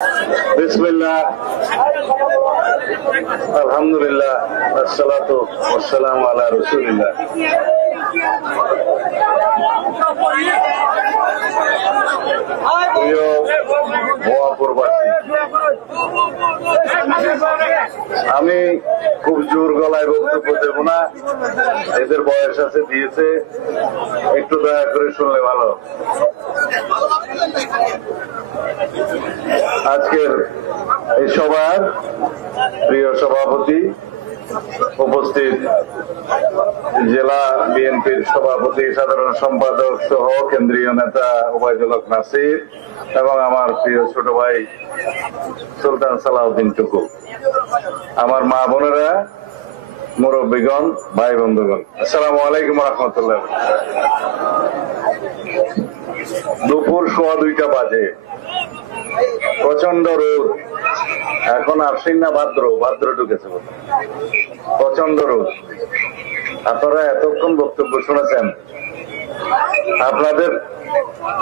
বিসমিল্লাহ, আলহামদুলিল্লাহ, আসসালাতু ওয়াসসালামু আলা রাসূলিল্লাহ। প্রিয় ভুয়াপুরবাসী, আমি খুব জোর গলায় বক্তব্য দেব না, এদের বয়স আছে, দিয়েছে, একটু দয়া করে শুনলে ভালো। আজকের এই সভার প্রিয় সভাপতি, উপস্থিত জেলা বিএনপির সভাপতি, সাধারণ সম্পাদক সহ কেন্দ্রীয় নেতা ওবায়দুল হক নাসির এবং আমার প্রিয় ছোট ভাই সুলতান সালাউদ্দিন টুকু, আমার মা বোনেরা, মুরব্বীগণ, ভাই বন্ধুগণ, আসসালামু আলাইকুম ওয়া রাহমাতুল্লাহ। দুপুর 1:15 বাজে, প্রচন্ড রোদ, এখন আশ্বিন না ভাদ্র ঢুকেছে, প্রচন্ড রোদ। আপনারা এতক্ষণ বক্তব্য শুনেছেন,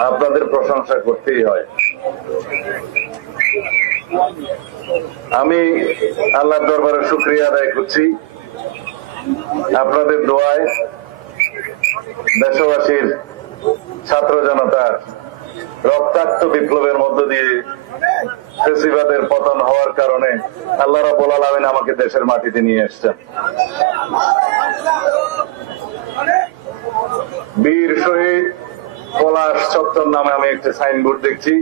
আপনাদের প্রশংসা করতেই হয়। আমি আল্লাহর দরবারে শুকরিয়া আদায় করছি, আপনাদের দোয়ায় দেশবাসীর ছাত্র জনতার রক্তাক্ত বিপ্লবের মধ্য দিয়ে ফ্যাসিবাদের পতন হওয়ার কারণে আল্লাহ রাব্বুল আলামিন আমাকে দেশের মাটিতে নিয়ে এসেছেন। বীর শহীদ পলাশ চত্বর নামে আমি একটি সাইনবোর্ড দেখছি।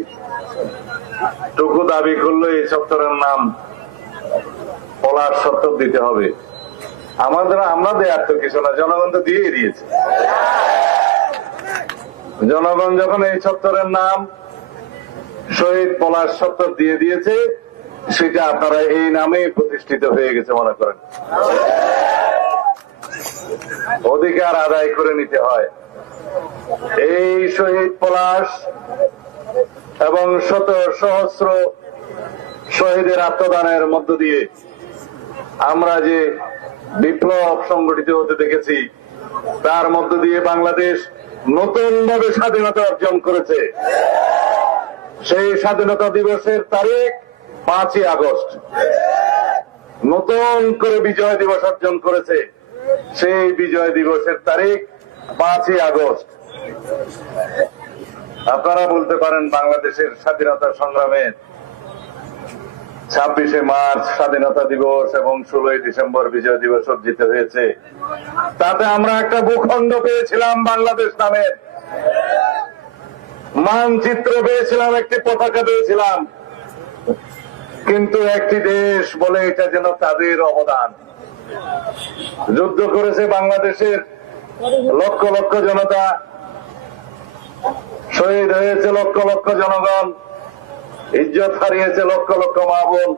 টুকু দাবি করলো এই চত্বরের নাম পলাশ চত্বর দিতে হবে। আমরা দেয়ার তো কিছু না, জনগণ তো দিয়েই দিয়েছে। জনগণ যখন এই চত্বরের নাম শহীদ পলাশ চত্বর দিয়ে দিয়েছে, সেটা আপনারা এই নামেই প্রতিষ্ঠিত হয়ে গেছে মনে করেন। অধিকার আদায় করে নিতে হয়। এই শহীদ পলাশ এবং শত সহস্র শহীদের আত্মদানের মধ্য দিয়ে আমরা যে বিপ্লব সংগঠিত হতে দেখেছি, তার মধ্য দিয়ে বাংলাদেশ নতুন ভাবে স্বাধীনতা অর্জন করেছে। সেই স্বাধীনতা দিবসের তারিখ 5ই আগস্ট, নতুন করে বিজয় দিবস অর্জন করেছে। সেই বিজয় দিবসের তারিখ 5ই আগস্ট। আপনারা বলতে পারেন বাংলাদেশের স্বাধীনতা সংগ্রামে 26শে মার্চ স্বাধীনতা দিবস এবং 16ই ডিসেম্বর বিজয় দিবস অর্জিত হয়েছে। তাতে আমরা একটা ভূখণ্ড পেয়েছিলাম, বাংলাদেশ নামের মানচিত্র পেয়েছিলাম, একটি পতাকা পেয়েছিলাম, কিন্তু একটি দেশ বলে এটা যেন তাদের অবদান। যুদ্ধ করেছে বাংলাদেশের লক্ষ লক্ষ জনতা, শহীদ হয়েছে লক্ষ লক্ষ জনগণ, ইজ্জত হারিয়েছে লক্ষ লক্ষ মা বোন।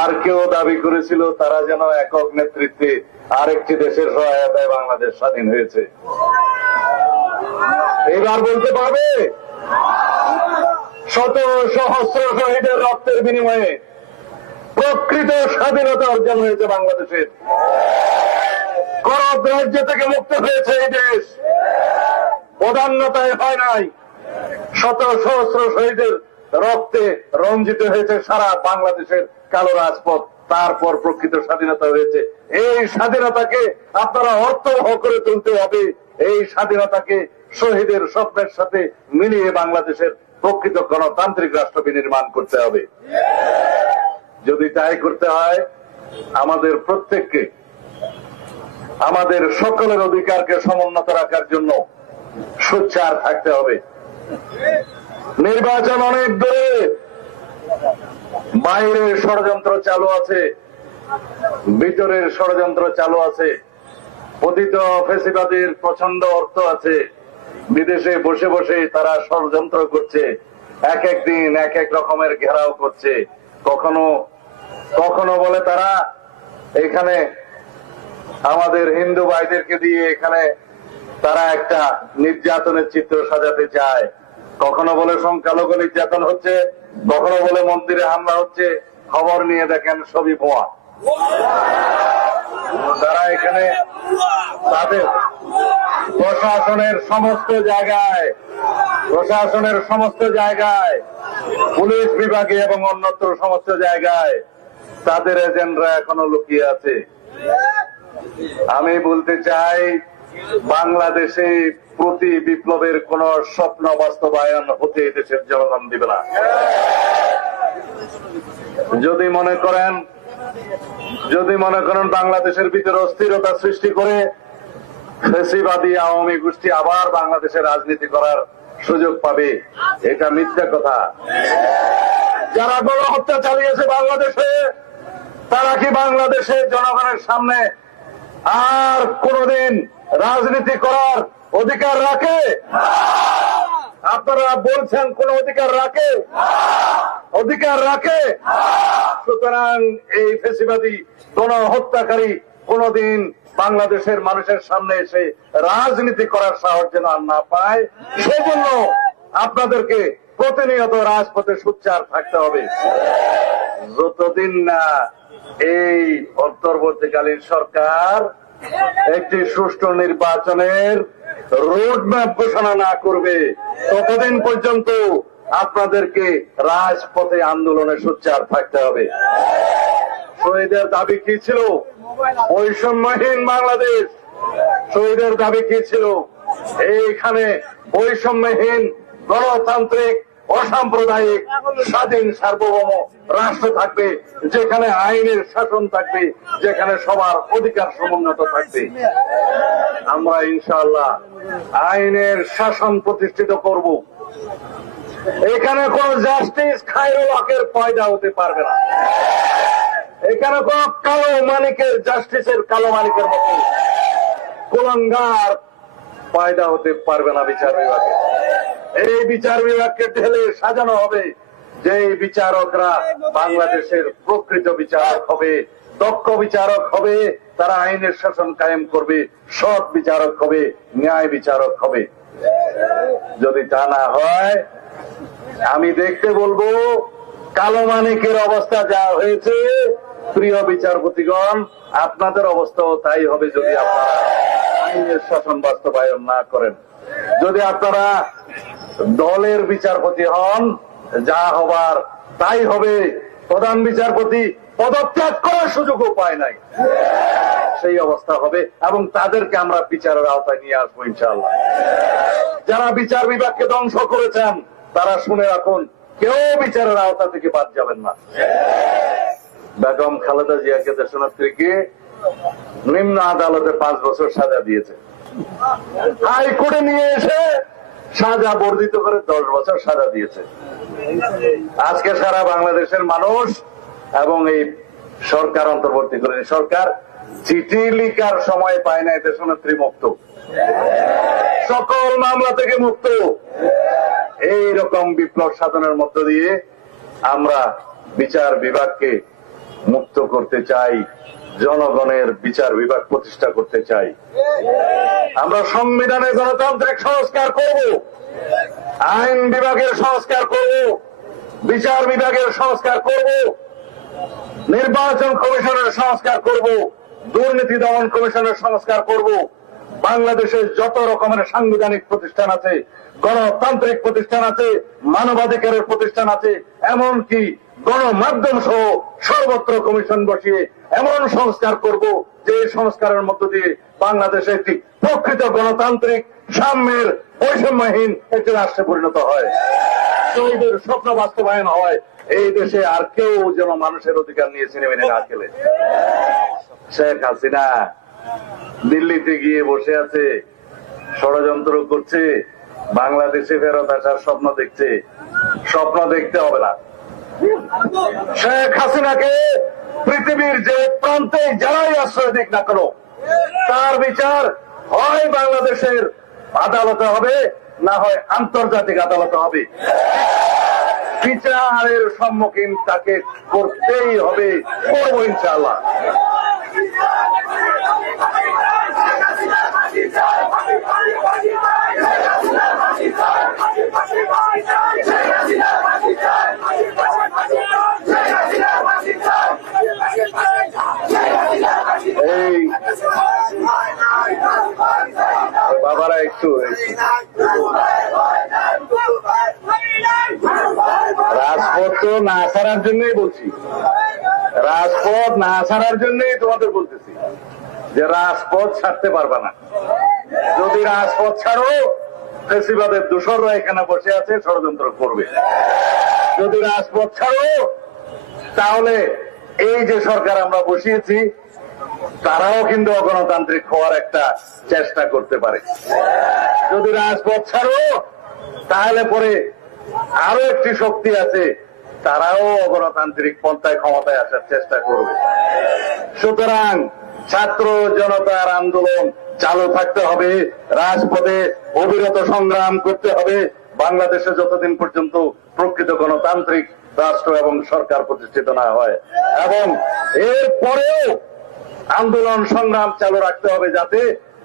আর কেউ দাবি করেছিল তারা যেন একক নেতৃত্বে আরেকটি দেশের সহায়তায় বাংলাদেশ স্বাধীন হয়েছে। এবার বলতে পারবে শত সহস্র শহীদের রক্তের বিনিময়ে প্রকৃত স্বাধীনতা অর্জন হয়েছে বাংলাদেশের। করদ রাজ্য থেকে মুক্ত হয়েছে এই দেশ, প্রধান্যতায় হয় নাই। শত সহস্র শহীদের রক্তে রঞ্জিত হয়েছে সারা বাংলাদেশের কালো রাজপথ। তারপর প্রকৃত স্বাধীনতা হয়েছে। এই স্বাধীনতাকে আপনারা অর্থবহ করে তুলতে হবে। এই স্বাধীনতাকে শহীদের স্বপ্নের সাথে মিলিয়ে বাংলাদেশের প্রকৃত গণতান্ত্রিক রাষ্ট্র বিনির্মাণ করতে হবে। যদি তাই করতে হয়, আমাদের প্রত্যেককে আমাদের সকলের অধিকারকে সমুন্নত রাখার জন্য সোচ্চার থাকতে হবে। নির্বাচন অনেক দূরে, বাইরের ষড়যন্ত্র চালু আছে, ভিতরের ষড়যন্ত্র চালু আছে। পতিত ফ্যাসিবাদের প্রচন্ড অর্থ আছে, বিদেশে বসে বসে তারা ষড়যন্ত্র করছে, এক এক দিন এক এক রকমের ঘেরাও করছে। কখনো কখনো বলে তারা এখানে আমাদের হিন্দু ভাইদেরকে দিয়ে এখানে তারা একটা নির্যাতনের চিত্র সাজাতে চায়। কখনো বলে সংখ্যালঘু নির্যাতন হচ্ছে, কখনো বলে মন্দিরে হামলা হচ্ছে। খবর নিয়ে দেখেন সবই ভুয়া। তারা এখানে তাদের প্রশাসনের সমস্ত জায়গায় পুলিশ বিভাগে এবং অন্যত্র সমস্ত জায়গায় তাদের এজেন্টরা এখনো লুকিয়ে আছে। আমি বলতে চাই, বাংলাদেশে প্রতি বিপ্লবের কোন স্বপ্ন বাস্তবায়ন হতে দেশের জনগণ দিবে না। যদি মনে করেন বাংলাদেশের ভিতরে অস্থিরতা সৃষ্টি করে ফ্যাসিবাদী আওয়ামী গোষ্ঠী আবার বাংলাদেশে রাজনীতি করার সুযোগ পাবে, এটা মিথ্যা কথা। যারা গণহত্যা চালিয়েছে বাংলাদেশে, তারা কি বাংলাদেশের জনগণের সামনে আর কোনদিন রাজনীতি করার অধিকার রাখে? আপনারা বলছেন কোন অধিকার রাখে? অধিকার রাখে? সুতরাং এই ফ্যাসিবাদী গণহত্যাকারী কোনদিন বাংলাদেশের মানুষের সামনে এসে রাজনীতি করার সাহস যেন আর না পায়, সেজন্য আপনাদেরকে প্রতিনিয়ত রাজপথে সোচ্চার থাকতে হবে। যতদিন না এই অন্তর্বর্তীকালীন সরকার একটি সুষ্ঠু নির্বাচনের রোডম্যাপ ঘোষণা না করবে, ততদিন পর্যন্ত আপনাদেরকে রাজপথে আন্দোলনে সোচ্চার থাকতে হবে। শহীদের দাবি কি ছিল? বৈষম্যহীন বাংলাদেশ। শহীদের দাবি কি ছিল? এইখানে বৈষম্যহীন গণতান্ত্রিক অসাম্প্রদায়িক স্বাধীন সার্বভৌম রাষ্ট্র থাকবে, যেখানে আইনের শাসন থাকবে, যেখানে সবার অধিকার সমুন্নত থাকবে। আমরা ইনশাআল্লাহ আইনের শাসন প্রতিষ্ঠিত করব। এখানে কোন জাস্টিস খায়রুল হকের পয়দা হতে পারবে না। এখানে কোন কালো মানিকের জাস্টিসের কালো মানিকের মতো কুলাঙ্গার পয়দা হতে পারবে না বিচার বিভাগে। এই বিচার বিভাগকে ঢেলে সাজানো হবে যে বিচারকরা বাংলাদেশের প্রকৃত বিচারক হবে, দক্ষ বিচারক হবে, তারা আইনের শাসন কায়েম করবে, সৎ বিচারক হবে, ন্যায় বিচারক হবে। যদি তা না হয়, আমি দেখতে বলবো কালো মানিকের অবস্থা যা হয়েছে, প্রিয় বিচারপতিগণ, আপনাদের অবস্থাও তাই হবে যদি আপনারা আইনের শাসন বাস্তবায়ন না করেন। যদি আপনারা দলের বিচারপতি হন, যা হবার তাই হবে। প্রধান বিচারপতি পদত্যাগ করার সুযোগও পায় নাই, সেই অবস্থা হবে এবং তাদেরকে আমরা বিচারের আওতায় নিয়ে আসবো ইনশাআল্লাহ। যারা বিচার বিভাগকে ধ্বংস করেছেন তারা শুনে রাখুন, কেউ বিচারের আওতা থেকে বাদ যাবেন না। বেগম খালেদা জিয়াকে দেশনেত্রীকে নিম্ন আদালতে 5 বছর সাজা দিয়েছে, হাইকোর্টে নিয়ে এসে সাজা বর্ধিত করে 10 বছর সাজা দিয়েছে। আজকে সারা বাংলাদেশের মানুষ এবং এই সরকার, অন্তর্বর্তীকালীন সরকার, চিঠি লিখার সময় পায় না। দেশনেত্রী মুক্ত, সকল মামলা থেকে মুক্ত। এই রকম বিপ্লব সাধনের মধ্য দিয়ে আমরা বিচার বিভাগকে মুক্ত করতে চাই, জনগণের বিচার বিভাগ প্রতিষ্ঠা করতে চাই। আমরা সংবিধানের গণতান্ত্রিক সংস্কার করব, আইন বিভাগের সংস্কার করব, বিচার বিভাগের সংস্কার করব, নির্বাচন কমিশনের সংস্কার করব, দুর্নীতি দমন কমিশনের সংস্কার করব। বাংলাদেশের যত রকমের সাংবিধানিক প্রতিষ্ঠান আছে, গণতান্ত্রিক প্রতিষ্ঠান আছে, মানবাধিকারের প্রতিষ্ঠান আছে, এমনকি গণমাধ্যম সহ সর্বত্র কমিশন বসিয়ে এমন সংস্কার করব যে সংস্কারের মধ্য দিয়ে বাংলাদেশে একটি প্রকৃত গণতান্ত্রিক সাম্যের বৈষম্যহীন একটি রাষ্ট্রে পরিণত হয়, শহীদের স্বপ্ন বাস্তবায়ন হয়। এই দেশে আর কেউ যেন মানুষের অধিকার নিয়ে সিনেমেনে না খেলে। শেখ হাসিনা দিল্লিতে গিয়ে বসে আছে, ষড়যন্ত্র করছে, বাংলাদেশে ফেরত আসার স্বপ্ন দেখছে। স্বপ্ন দেখতে হবে না। শেখ হাসিনাকে পৃথিবীর যে প্রান্তে যারাই আশ্রয় দিক না কেন, তার বিচার হয় বাংলাদেশের আদালতে হবে, না হয় আন্তর্জাতিক আদালতে হবে। বিচারের সম্মুখীন তাকে করতেই হবে, করবো ইনশাআল্লাহ। এই বাবারা একটু রাজপথ ছাড়ার জন্যই বলছি, রাজপথ না ছাড়ার জন্যই তোমাদের বলতেছি যে রাজপথ ছাড়তে পারবা না। যদি রাজপথ ছাড়ো, ফেসিবাদের দোসররা এখানে বসে আছে, ষড়যন্ত্র করবে। যদি রাজপথ ছাড়ো, তাহলে এই যে সরকার আমরা বসিয়েছি, তারাও কিন্তু অগণতান্ত্রিক হওয়ার একটা চেষ্টা করতে পারে। যদি রাজপথ ছাড়ো, তাহলে পরে আরো একটি শক্তি আছে, তারাও অগণতান্ত্রিক পন্থায় ক্ষমতায় আসার চেষ্টা করবে। সুতরাং ছাত্র জনতার আন্দোলন চালু থাকতে হবে, রাজপথে অবিরত সংগ্রাম করতে হবে, বাংলাদেশে যতদিন পর্যন্ত প্রকৃত গণতান্ত্রিক রাষ্ট্র এবং সরকার প্রতিষ্ঠিত না হয়, এবং এর পরেও আন্দোলন সংগ্রাম চালু রাখতে হবে, যাতে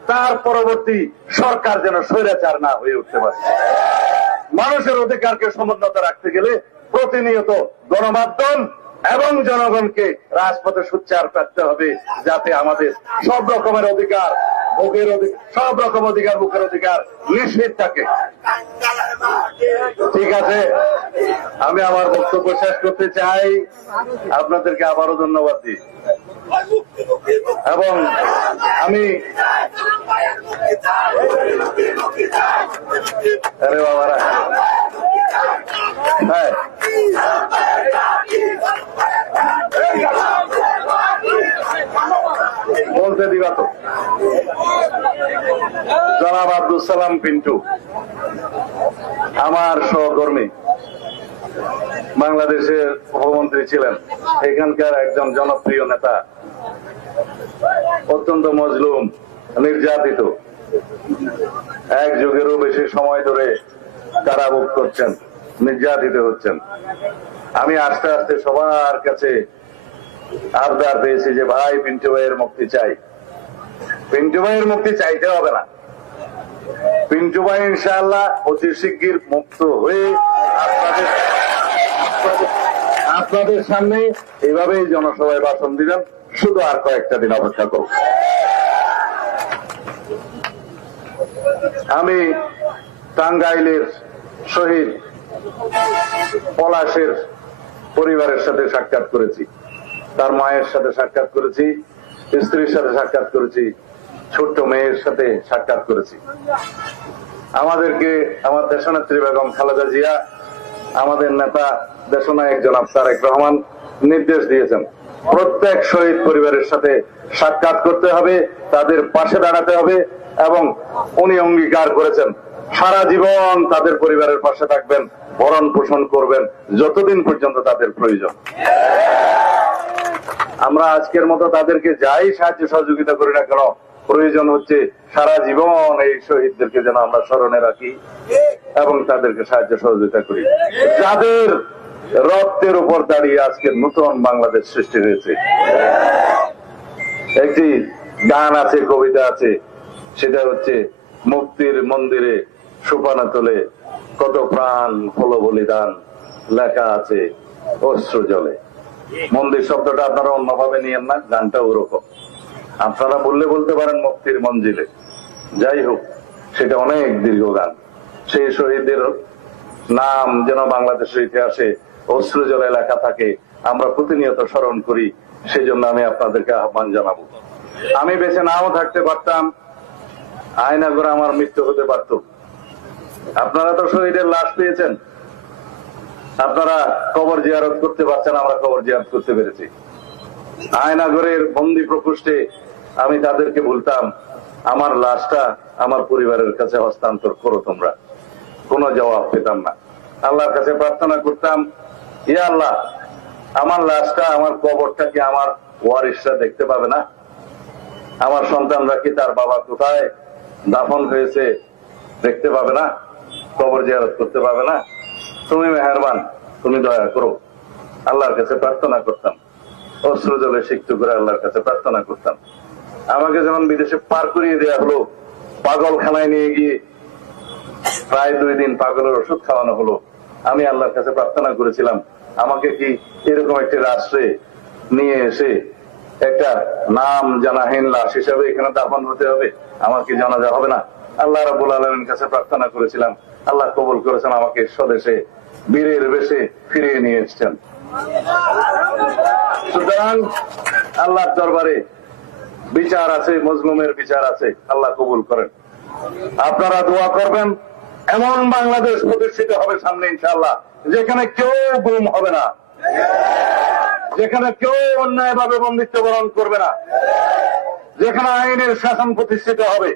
তার পরবর্তী সরকার যেন স্বৈরাচার না হয়ে উঠতে পারে। মানুষের অধিকারকে সমুন্নত রাখতে গেলে প্রতিনিয়ত গণমাধ্যম এবং জনগণকে রাজপথে সোচ্চার করতে হবে, যাতে আমাদের সব রকমের অধিকার, ভোগের অধিকার, সব রকম অধিকার, ভোগের অধিকার নিশ্চিত থাকে। ঠিক আছে, আমি আমার বক্তব্য শেষ করতে চাই। আপনাদেরকে আবারও ধন্যবাদ দিই, এবং আমি আরে বাবারা, হ্যাঁ, বলতে দিবা তো। জনাব আব্দুল সালাম পিন্টু আমার সহকর্মী, বাংলাদেশের উপমন্ত্রী ছিলেন, এখানকার একজন জনপ্রিয় নেতা, অত্যন্ত মজলুম, নির্যাতিত, এক যুগেরও বেশি সময় ধরে কারাভোগ করছেন, নির্যাতিত হচ্ছেন। আমি আস্তে আস্তে সবার কাছে আবদার পেয়েছি যে ভাই, পিন্টু ভাইয়ের মুক্তি চাই। পিন্টু ভাইয়ের মুক্তি চাইতে হবে না, পিন্টু ভাই ইনশাআল্লাহ অতি শিগগির মুক্ত হয়ে আপনাদের সামনে এইভাবেই জনসভায় ভাষণ দিবেন। শুধু আর কয়েকটা দিন অপেক্ষা করব। আমি টাঙ্গাইলের শহীদ পলাশের পরিবারের সাথে সাক্ষাৎ করেছি, তার মায়ের সাথে সাক্ষাৎ করেছি, স্ত্রীর সাথে সাক্ষাৎ করেছি, ছোট্ট মেয়ের সাথে সাক্ষাৎ করেছি। আমাদেরকে আমার দেশনেত্রী বেগম খালেদা জিয়া, আমাদের নেতা দেশনায়ক জনাব তারেক রহমান নির্দেশ দিয়েছেন, প্রত্যেক শহীদ পরিবারের সাথে সাক্ষাৎ করতে হবে, তাদের পাশে দাঁড়াতে হবে, এবং উনি অঙ্গীকার করেছেন সারা জীবন তাদের পরিবারের পাশে থাকবেন, ভরণ পোষণ করবেন যতদিন পর্যন্ত তাদের প্রয়োজন। আমরা আজকের মতো তাদেরকে যাই সাহায্য সহযোগিতা করি না কেন, প্রয়োজন হচ্ছে সারা জীবন এই শহীদদেরকে যেন আমরা স্মরণে রাখি এবং তাদেরকে সাহায্য সহযোগিতা করি, যাদের রক্তের উপর দাঁড়িয়ে আজকে নতুন বাংলাদেশ সৃষ্টি হয়েছে। একটি গান আছে, কবিতা আছে, সেটা হচ্ছে মুক্তির মন্দিরে সোপানা তোলে কত প্রাণ হলো বলিদান, লেখা আছে অশ্রু জলে। মন্দির শব্দটা আপনারা অন্যভাবে নিয়েন না, গানটা ওরকম। আপনারা বললে বলতে পারেন মুক্তির মঞ্জিলে, যাই হোক, সেটা অনেক দীর্ঘ গান। সেই শহীদদের নাম যেন বাংলাদেশের ইতিহাসে অশ্রু জলে লেখা থাকে, আমরা প্রতিনিয়ত স্মরণ করি। সেই জন্য আমি আপনাদেরকে আহ্বান জানাবো। আমি বেঁচে নাও থাকতে পারতাম, আয়না করে আমার মৃত্যু হতে পারত। আপনারা তো শহীদের লাশ পেয়েছেন, আপনারা কবর জিয়ারত করতে পারছেন, আমরা কবর জিয়ারত করতে পেরেছি। আয়নাগরের বন্দি প্রকোষ্ঠে আমি তাদেরকে বলতাম, আমার লাশটা আমার পরিবারের কাছে হস্তান্তর করো তোমরা। কোনো জবাব পেতাম না। আল্লাহর কাছে প্রার্থনা করতাম, ইয়া আল্লাহ, আমার লাশটা, আমার কবরটা কি আমার ওয়ারিসরা দেখতে পাবে না? আমার সন্তানরা কি তার বাবা কোথায় দাফন হয়েছে দেখতে পাবে না? কবর জিয়ারত করতে পাবে না? তুমি মেহেরবান, তুমি দয়া করো। আল্লাহর কাছে প্রার্থনা করতাম, অশ্রু জলে সিক্ত করে আল্লাহর কাছে প্রার্থনা করতাম। আমাকে যখন বিদেশে পার করিয়ে দেওয়া হলো, পাগলখানায় নিয়ে গিয়ে প্রায় 2 দিন পাগলের ওষুধ খাওয়ানো হলো, আমি আল্লাহর কাছে প্রার্থনা করেছিলাম, আমাকে কি এরকম একটি রাষ্ট্রে নিয়ে এসে একটা নাম জানাহীন লাশ হিসাবে এখানে দাফন হতে হবে? আমার কি জানাজা হবে না? আল্লাহ রাব্বুল আলামিনের কাছে প্রার্থনা করেছিলাম, আল্লাহ কবুল করেছেন, আমাকে স্বদেশে বীরের বেশে ফিরিয়ে নিয়ে এসেছেন। সুতরাং আল্লাহর দরবারে বিচার আছে, মজলুমের বিচার আছে, আল্লাহ কবুল করেন। আপনারা দোয়া করবেন, এমন বাংলাদেশ প্রতিষ্ঠিত হবে সামনে ইনশাআল্লাহ, যেখানে কেউ গুম হবে না, যেখানে কেউ অন্যায়ভাবে বন্দিত্ব বরণ করবে না, যেখানে আইনের শাসন প্রতিষ্ঠিত হবে,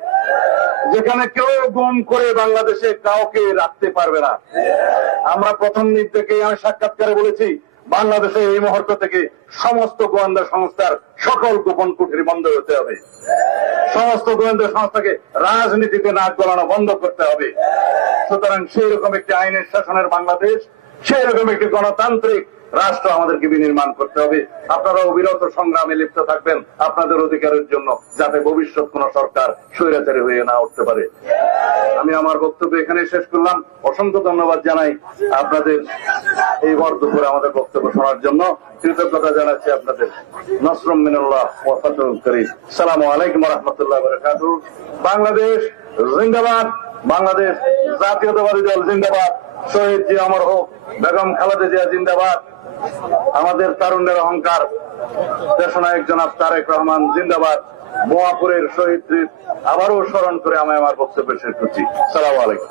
যেখানে কেউ গুম করে বাংলাদেশে কাউকে রাখতে পারবে না। আমরা প্রথম দিক থেকে আমি সাক্ষাৎকারে বলেছি, বাংলাদেশে এই মুহূর্ত থেকে সমস্ত গোয়েন্দা সংস্থার সকল গোপন কুঠির বন্ধ হতে হবে, সমস্ত গোয়েন্দা সংস্থাকে রাজনীতিতে নাক গলানো বন্ধ করতে হবে। সুতরাং সেই রকম একটি আইনের শাসনের বাংলাদেশ, সেই রকম একটি গণতান্ত্রিক রাষ্ট্র আমাদেরকে বিনির্মাণ করতে হবে। আপনারা অবিরত সংগ্রামে লিপ্ত থাকবেন আপনাদের অধিকারের জন্য, যাতে ভবিষ্যৎ কোন সরকার স্বৈরাচারী হয়ে না উঠতে পারে। আমি আমার বক্তব্য এখানে শেষ করলাম। অসংখ্য ধন্যবাদ জানাই আপনাদের এই ভর দুপুরে আমাদের বক্তব্য শোনার জন্য। কৃতজ্ঞতা জানাচ্ছি আপনাদের। নসরুম মিনাল্লাহ ওয়া ফাতহুল করিম। আসসালামু আলাইকুম ওয়া রাহমাতুল্লাহি ওয়া বারাকাতুহু। বাংলাদেশ জিন্দাবাদ, বাংলাদেশ জাতীয়তাবাদী দল জিন্দাবাদ, শহীদ জিয়া অমর হোক, বেগম খালেদা জিয়া জিন্দাবাদ, আমাদের তারুণ্যের অহংকার দেশনায়ক জনাব তারেক রহমান জিন্দাবাদ। বোয়াপুরের শহীদ আবারও স্মরণ করে আমি আমার বক্তব্য শেষ করছি। আসসালামু আলাইকুম।